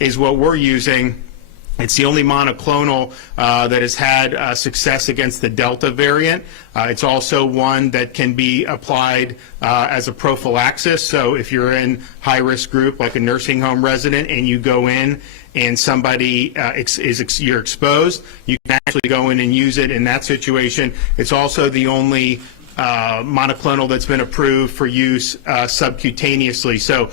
is what we're using. It's the only monoclonal that has had success against the Delta variant. It's also one that can be applied as a prophylaxis. So if you're in high-risk group, like a nursing home resident, and you go in and somebody you're exposed, you can actually go in and use it in that situation. It's also the only monoclonal that's been approved for use subcutaneously. So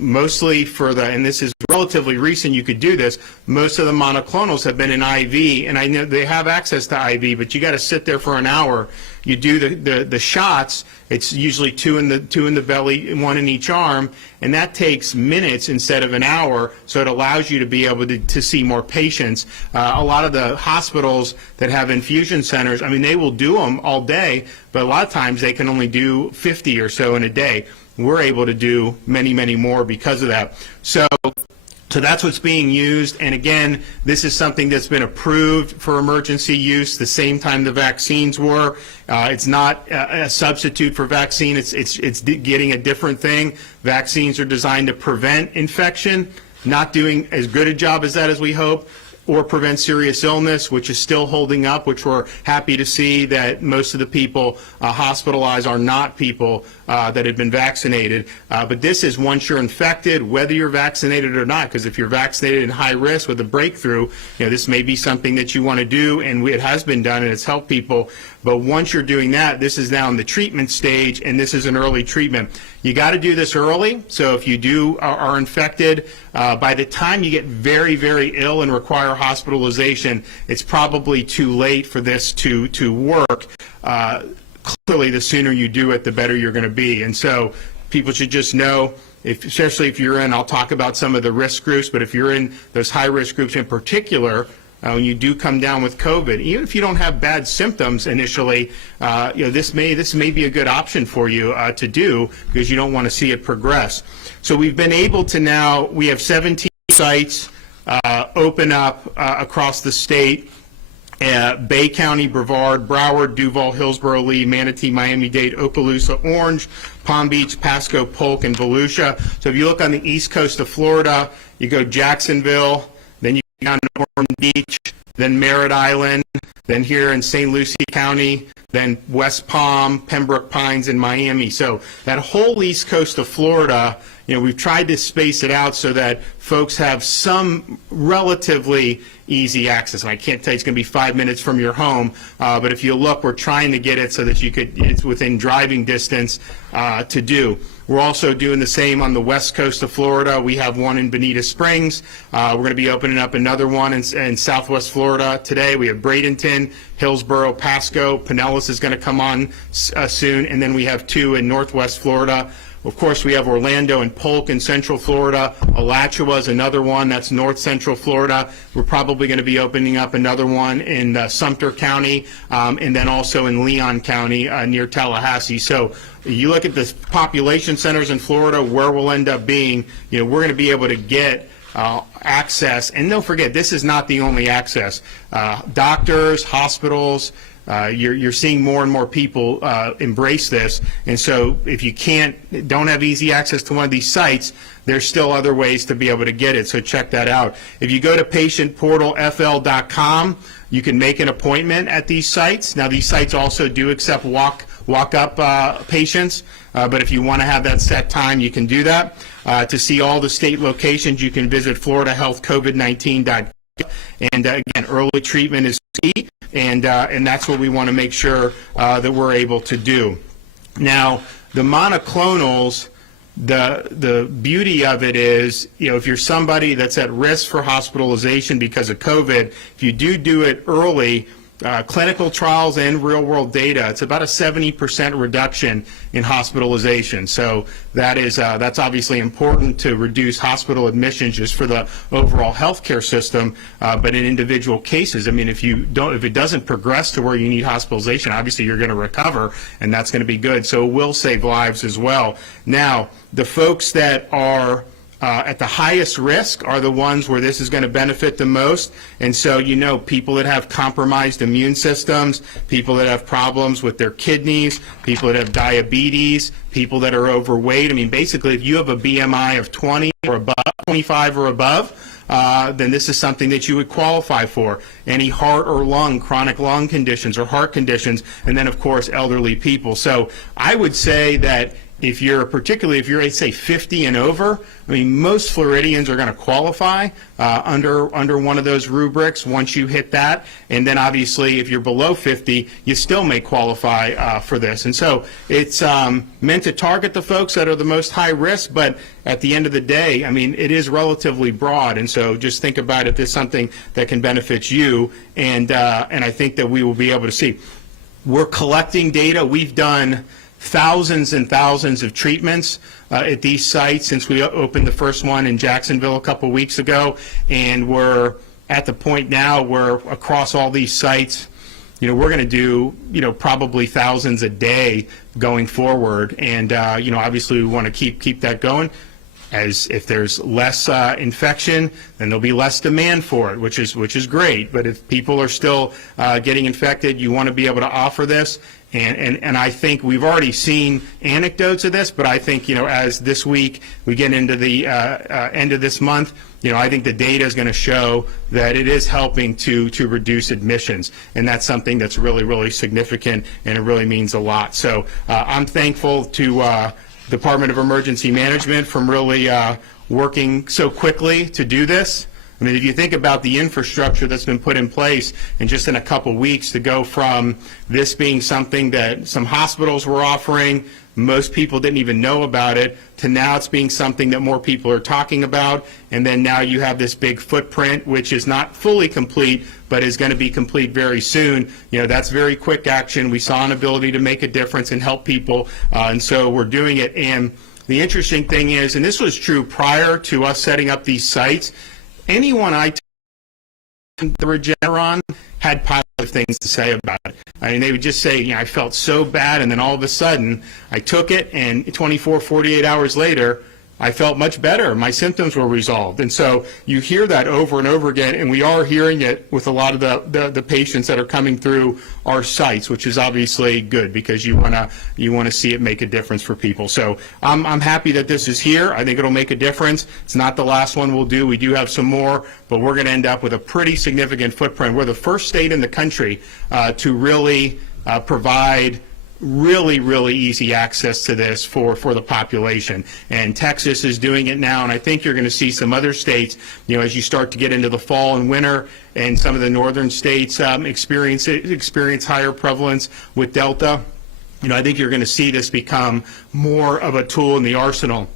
mostly for and this is relatively recent, you could do this, most of the monoclonals have been in IV, and I know they have access to IV, but you got to sit there for an hour. You do the shots, it's usually two in the belly, one in each arm, and that takes minutes instead of an hour, so it allows you to be able to see more patients. A lot of the hospitals that have infusion centers, I mean, they will do them all day, but a lot of times they can only do 50 or so in a day. We're able to do many, many more because of that. So that's what's being used. And again, this is something that's been approved for emergency use the same time the vaccines were. It's not a substitute for vaccine. It's getting a different thing. Vaccines are designed to prevent infection, not doing as good a job as that as we hope, or prevent serious illness, which is still holding up, which we're happy to see that most of the people hospitalized are not people that had been vaccinated. But this is once you're infected, whether you're vaccinated or not, because if you're vaccinated in high risk with a breakthrough, this may be something that you want to do, and it has been done and it's helped people. But once you're doing that, this is now in the treatment stage, and this is an early treatment. You got to do this early. So if you are infected, by the time you get very, very ill and require hospitalization, it's probably too late for this to work. Clearly, the sooner you do it, the better you're going to be. And so people should just know, especially if you're in, I'll talk about some of the risk groups, but if you're in those high-risk groups in particular, when you do come down with COVID, even if you don't have bad symptoms initially, this may be a good option for you to do, because you don't want to see it progress. So we've been able to we have 17 sites open up across the state. Bay County, Brevard, Broward, Duval, Hillsborough, Lee, Manatee, Miami-Dade, Okaloosa, Orange, Palm Beach, Pasco, Polk, and Volusia. So if you look on the east coast of Florida, you go Jacksonville, then you go down to Ormond Beach, then Merritt Island, then here in St. Lucie County, then West Palm, Pembroke Pines, and Miami. So that whole east coast of Florida, we've tried to space it out so that folks have some relatively easy access. And I can't tell you it's going to be 5 minutes from your home, but if you look, we're trying to get it so that it's within driving distance to do. We're also doing the same on the west coast of Florida. We have one in Bonita Springs. We're going to be opening up another one in southwest Florida today. We have Bradenton, Hillsborough, Pasco. Pinellas is going to come on soon, and then we have two in northwest Florida. Of course, we have Orlando and Polk in Central Florida. Alachua is another one. That's North Central Florida. We're probably going to be opening up another one in Sumter County, and then also in Leon County near Tallahassee. So you look at the population centers in Florida, where we'll end up being, we're going to be able to get access. And don't forget, this is not the only access. Doctors, hospitals, you're seeing more and more people embrace this, and so if you don't have easy access to one of these sites, there's still other ways to be able to get it, so check that out. If you go to patientportalfl.com, you can make an appointment at these sites. Now, these sites also do accept walk-up patients, but if you want to have that set time, you can do that. To see all the state locations, you can visit floridahealthcovid19.gov. And again, early treatment is key, and that's what we want to make sure that we're able to do. Now, the monoclonals, the beauty of it is, if you're somebody that's at risk for hospitalization because of COVID, if you do it early, clinical trials and real-world data, it's about a 70% reduction in hospitalization. So that's obviously important to reduce hospital admissions just for the overall healthcare system. But in individual cases, I mean, if it doesn't progress to where you need hospitalization, obviously you're going to recover, and that's going to be good. So it will save lives as well. Now, the folks that are at the highest risk are the ones where this is going to benefit the most. And so, people that have compromised immune systems, people that have problems with their kidneys, people that have diabetes, people that are overweight. I mean, basically, if you have a BMI of 20 or above, 25 or above, then this is something that you would qualify for. Any heart or chronic lung conditions or heart conditions, and then, of course, elderly people. So I would say that particularly if you're, say, 50 and over, I mean, most Floridians are going to qualify under one of those rubrics once you hit that. And then, obviously, if you're below 50, you still may qualify for this. And so it's meant to target the folks that are the most high risk, but at the end of the day, I mean, it is relatively broad. And so just think about it as something that can benefit you. And I think that we will be able to see. We're collecting data. We've done thousands and thousands of treatments at these sites since we opened the first one in Jacksonville a couple weeks ago, and we're at the point now where across all these sites, we're going to do, probably thousands a day going forward, and obviously we want to keep that going. As if there's less infection, then there'll be less demand for it, which is great. But if people are still getting infected, you want to be able to offer this. And I think we've already seen anecdotes of this, but I think, as this week we get into the end of this month, I think the data is going to show that it is helping to reduce admissions. And that's something that's really, really significant, and it really means a lot. So I'm thankful to Department of Emergency Management from really working so quickly to do this. I mean, if you think about the infrastructure that's been put in place in just in a couple weeks to go from this being something that some hospitals were offering, most people didn't even know about it, to now it's being something that more people are talking about, and then now you have this big footprint, which is not fully complete, but is going to be complete very soon. That's very quick action. We saw an ability to make a difference and help people, and so we're doing it. And the interesting thing is, and this was true prior to us setting up these sites, anyone I the Regeneron had positive things to say about it. I mean, they would just say, I felt so bad, and then all of a sudden, I took it, and 24, 48 hours later, I felt much better. My symptoms were resolved. And so you hear that over and over again, and we are hearing it with a lot of the patients that are coming through our sites, which is obviously good because you want to see it make a difference for people. So I'm happy that this is here. I think it'll make a difference. It's not the last one we'll do. We do have some more, but we're going to end up with a pretty significant footprint. We're the first state in the country to really provide really, really easy access to this for the population. And Texas is doing it now, and I think you're going to see some other states, as you start to get into the fall and winter, and some of the northern states experience higher prevalence with Delta. I think you're going to see this become more of a tool in the arsenal.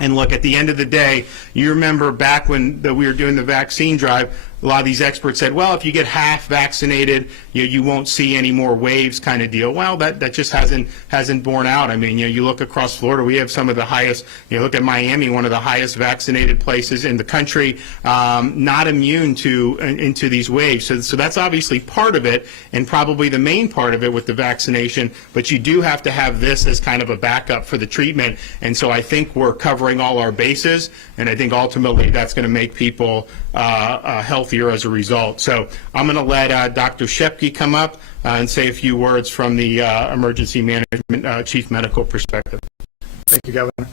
And look, at the end of the day, you remember back when we were doing the vaccine drive, a lot of these experts said, well, if you get half vaccinated, you won't see any more waves kind of deal. Well, that just hasn't borne out. I mean, you look across Florida, we have some of the highest, look at Miami, one of the highest vaccinated places in the country, not immune into these waves. So that's obviously part of it, and probably the main part of it with the vaccination, but you do have to have this as kind of a backup for the treatment. And so I think we're covering all our bases, and I think ultimately that's going to make people healthier as a result. So I'm going to let Dr. Shepke come up and say a few words from the emergency management chief medical perspective. Thank you, Governor.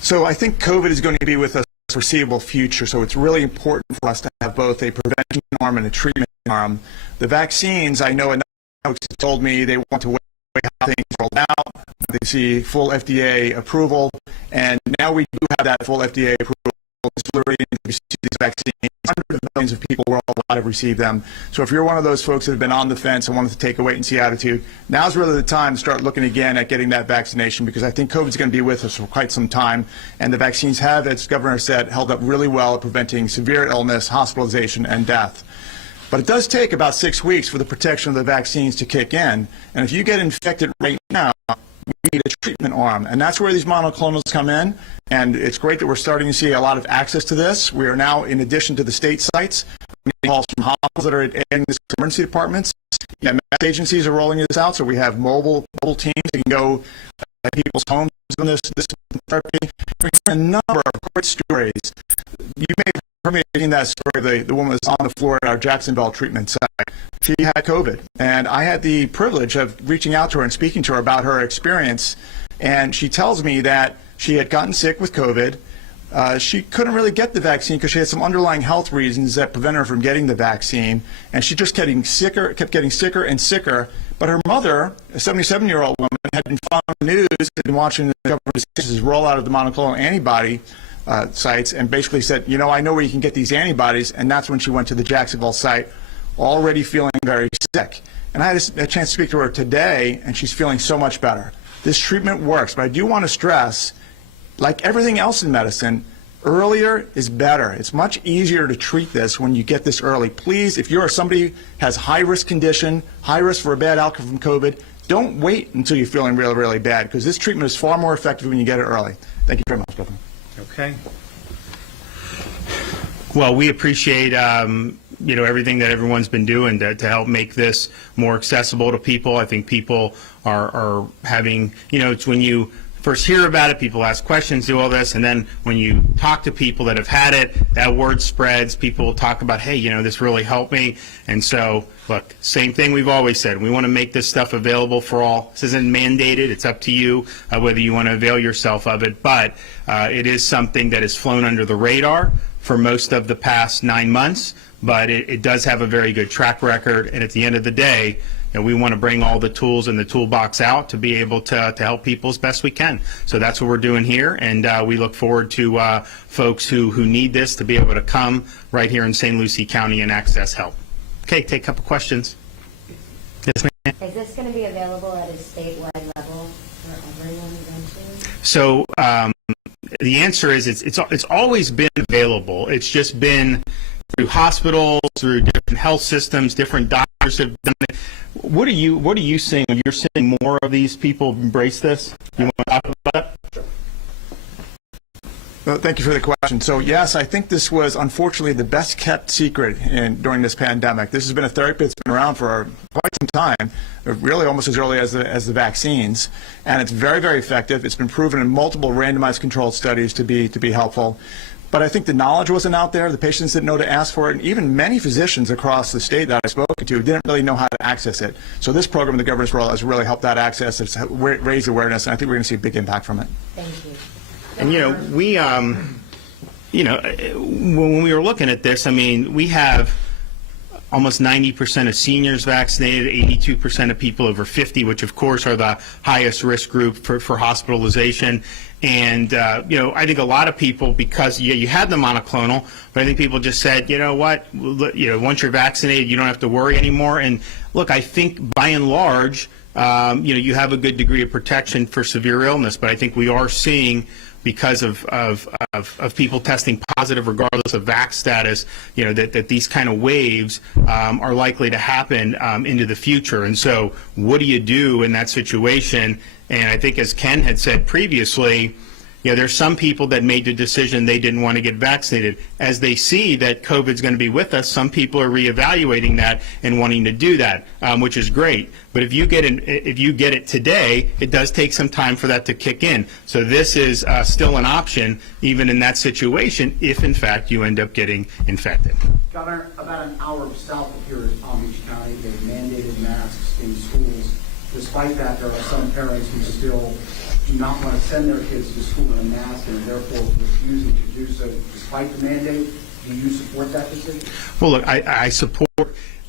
So I think COVID is going to be with us for the foreseeable future, so it's really important for us to have both a prevention arm and a treatment arm. The vaccines, I know enough folks told me they want to wait how things roll out. They see full FDA approval, and now we do have that full FDA approval. These vaccines, hundreds of millions of people worldwide have received them. So if you're one of those folks that have been on the fence and wanted to take a wait-and-see attitude, now's really the time to start looking again at getting that vaccination, because I think COVID is going to be with us for quite some time, and the vaccines have, as the Governor said, held up really well at preventing severe illness, hospitalization, and death. But it does take about 6 weeks for the protection of the vaccines to kick in, and if you get infected right now, we need a treatment arm, and that's where these monoclonals come in. And it's great that we're starting to see a lot of access to this. We are now, in addition to the state sites, calls from hospitals that are adding this to emergency departments. Mass agencies are rolling this out, so we have mobile teams that can go people's homes on this therapy. We hear a number of great stories. You may have heard me in that story, the woman was on the floor at our Jacksonville treatment site. She had COVID, and I had the privilege of reaching out to her and speaking to her about her experience. And she tells me that she had gotten sick with COVID. She couldn't really get the vaccine because she had some underlying health reasons that prevented her from getting the vaccine, and she just kept getting sicker and sicker. But her mother, a 77-year-old woman, had been following the news, had been watching the Governor DeSantis roll out of the monoclonal antibody sites, and basically said, you know, I know where you can get these antibodies, and that's when she went to the Jacksonville site, already feeling very sick. And I had a chance to speak to her today, and she's feeling so much better. This treatment works, but I do want to stress, like everything else in medicine, earlier is better. It's much easier to treat this when you get this early. Please, if you're somebody who has high-risk condition, high risk for a bad outcome from COVID, don't wait until you're feeling really, really bad, because this treatment is far more effective when you get it early. Thank you very much, Governor. Okay. Well, we appreciate everything that everyone's been doing to help make this more accessible to people. I think people are having, it's when you first hear about it, people ask questions, do all this, and then when you talk to people that have had it, that word spreads. People talk about, hey, this really helped me. And so, look, same thing we've always said. We want to make this stuff available for all. This isn't mandated. It's up to you whether you want to avail yourself of it. But it is something that has flown under the radar for most of the past 9 months. But it does have a very good track record. And at the end of the day, we want to bring all the tools in the toolbox out to be able to help people as best we can. So that's what we're doing here, and we look forward to folks who need this to be able to come right here in St. Lucie County and access help. Okay, take a couple questions. Yes, ma'am. Is this going to be available at a statewide level for everyone eventually? So the answer is it's always been available. It's just been through hospitals, through different health systems, different doctors have done it. What are you seeing? You're seeing more of these people embrace this? You want to talk about it? Well, thank you for the question. So yes, I think this was unfortunately the best kept secret during this pandemic. This has been a therapy that's been around for quite some time, really almost as early as the vaccines, and it's very, very effective. It's been proven in multiple randomized controlled studies to be helpful. But I think the knowledge wasn't out there. The patients didn't know to ask for it. And even many physicians across the state that I've spoken to didn't really know how to access it. So this program, the governor's role, has really helped that access. It's raised awareness, and I think we're going to see a big impact from it. Thank you. And, we, when we were looking at this, we have almost 90% of seniors vaccinated, 82% of people over 50, which of course are the highest risk group for hospitalization. And, I think a lot of people, because you had the monoclonal, but I think people just said, you know what, once you're vaccinated, you don't have to worry anymore. And look, I think by and large, you have a good degree of protection for severe illness, but I think we are seeing, because of people testing positive regardless of vax status, that these kind of waves are likely to happen into the future. And so what do you do in that situation? And I think, as Ken had said previously, there's some people that made the decision they didn't want to get vaccinated. As they see that COVID's going to be with us, some people are reevaluating that and wanting to do that, which is great. But if you get it today, it does take some time for that to kick in. So this is still an option, even in that situation, if in fact you end up getting infected. Governor, about an hour south of here in Palm Beach County, they've mandated masks in schools. Despite that, there are some parents who still do not want to send their kids to school in a mask and therefore refusing to do so despite the mandate. Do you support that decision? Well, look, I support.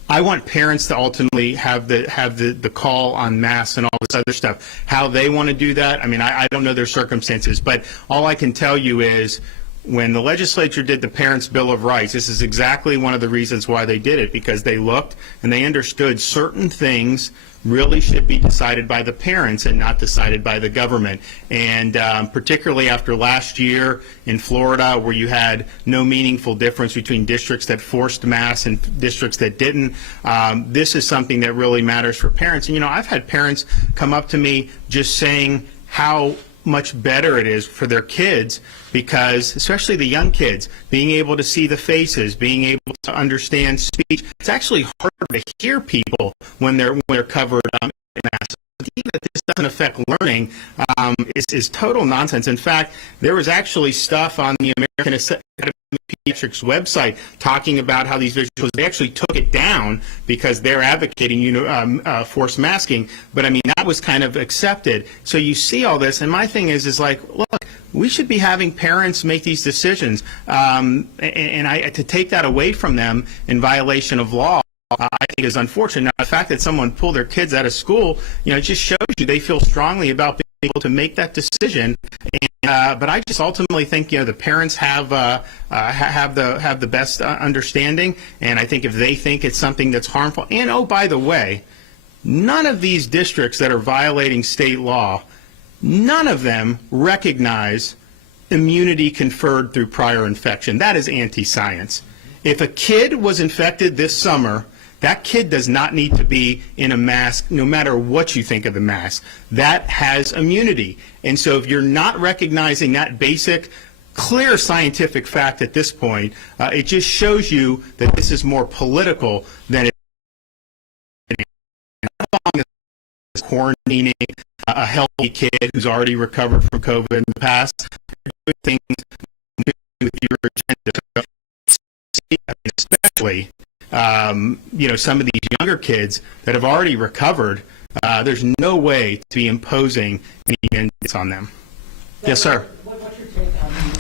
I want parents to ultimately have the call on masks and all this other stuff. How they want to do that, I don't know their circumstances, but all I can tell you is, when the legislature did the Parents' Bill of Rights, this is exactly one of the reasons why they did it, because they looked and they understood certain things really should be decided by the parents and not decided by the government. And particularly after last year in Florida, where you had no meaningful difference between districts that forced masks and districts that didn't, this is something that really matters for parents. And, I've had parents come up to me just saying how much better it is for their kids, because especially the young kids, being able to see the faces, being able to understand speech. It's actually harder to hear people when they're covered in masks. that this doesn't affect learning is total nonsense. In fact, there was actually stuff on the American Academy of Pediatrics website talking about how these visuals, they actually took it down because they're advocating forced masking. But I mean, that was kind of accepted. So you see all this, and my thing is like, look, we should be having parents make these decisions, and to take that away from them in violation of law, I think is unfortunate. Now, the fact that someone pulled their kids out of school, it just shows you they feel strongly about being able to make that decision. And, but I just ultimately think the parents have the best understanding, and I think if they think it's something that's harmful, and oh, by the way, none of these districts that are violating state law, none of them recognize immunity conferred through prior infection. That is anti-science. If a kid was infected this summer, that kid does not need to be in a mask no matter what you think of the mask. That has immunity. And so if you're not recognizing that basic, clear scientific fact at this point, it just shows you that this is more political than it is. Quarantining a healthy kid who's already recovered from COVID in the past, doing things with your agenda. Especially, some of these younger kids that have already recovered, there's no way to be imposing any mandates on them. Yes, sir. What's your take on the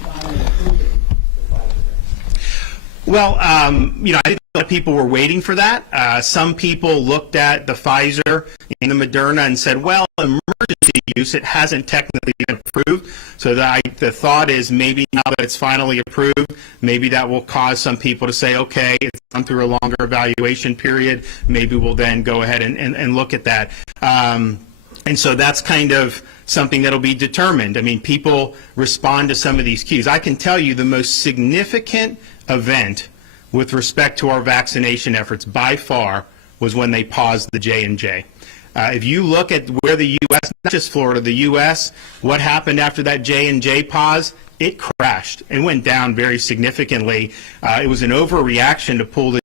finally approving the Pfizer? Well, I think a lot of people were waiting for that. Some people looked at the Pfizer and the Moderna and said, well, emergency use, it hasn't technically been approved. So the thought is maybe now that it's finally approved, maybe that will cause some people to say, okay, it's gone through a longer evaluation period. Maybe we'll then go ahead and look at that. And so that's kind of something that'll be determined. I mean, people respond to some of these cues. I can tell you the most significant event with respect to our vaccination efforts by far was when they paused the J&J. If you look at where the U.S., not just Florida, the U.S., what happened after that J&J pause, it crashed and went down very significantly. It was an overreaction to pull the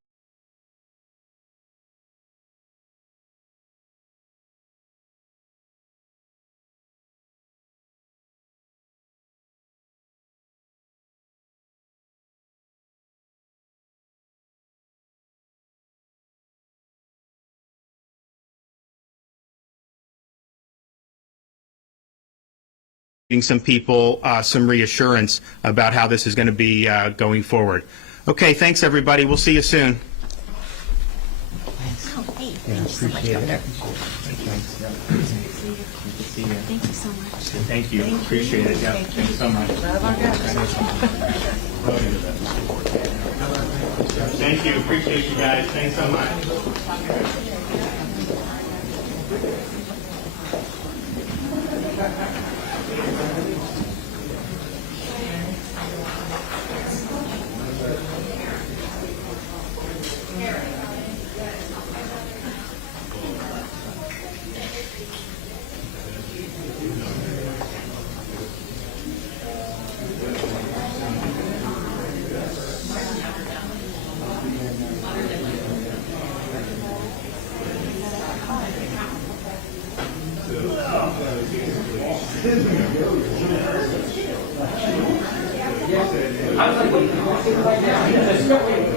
some people some reassurance about how this is going to be going forward. Okay, thanks everybody. We'll see you soon. Oh, hey, thank you so much, Governor. Thank you so much. Thank you. Appreciate it. Yeah. Thanks so much. Thank you. Appreciate you guys. Thanks so much. I was like,